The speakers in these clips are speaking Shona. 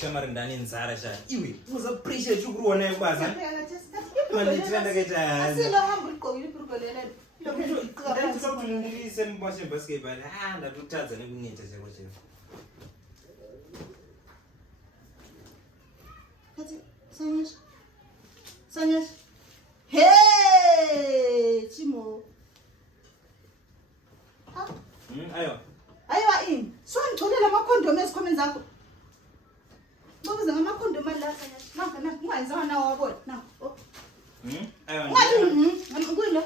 Shamar ndani nzara sha. Iwe, uza appreciate ukuona ekwaza. Mandithanda ke jani. Asilo hamba uqoqile ibrugolela. Ndathi sokuthulise mbashe basketball. Ndatuthaza nekunitha nje kwaje. Kathi Sanyash. Hey, Chimo. Ha? Ayo. Ayiwa ini. So ngicholele amakhondom ezikhomeni zakho. Ngokuza ngamakhondom la Sanyash. Manga na ungayenza nawo wabona. Na. Ayo. Ngathi kuyilo.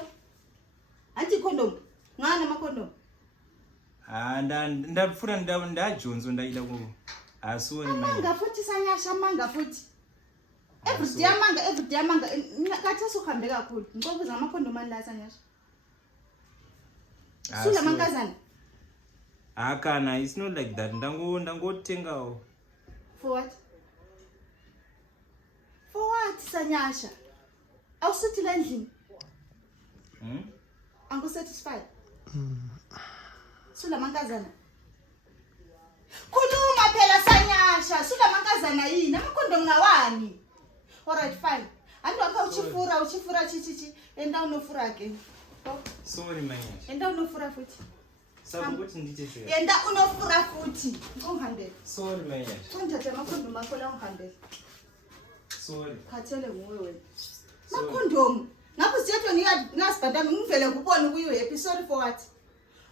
Anti condom. Ngana amakhondom. Ndafuna ndajonzo ndayila ku. Asoni manje. Amanga futhi Sanyash amanga futhi. Everyday amanga kathi usuhambe kakhulu. Ngokuza amakhondom la Sanyash. Sula mankazana. Akana, it's not like that. Ndangotengawo. For what? For what Sanyasha? Awusithi la endlini. Angu satisfied. Sula mankazana. Khuluma phela Sanyasha, sula mankazana yini? Amakhondom ngawani? Alright, fine. Andwakha uchifura chichichi. Enda unofura again. Sorry manje. Enda unofura futhi. Sabukuthi ndithi sho. Yenda unofura futhi. Ungihambele. Sorry manje. Ungithathe amakhondom akho la ungihambele. Sorry. Khathele nguwe wena. Makhondom. Ngapho siyethu ngasibandanga ngivele kubona kuyo happy sorry for what?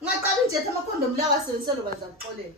Ungaqala nje amakhondom lawa asebenziselo baza kuxolela.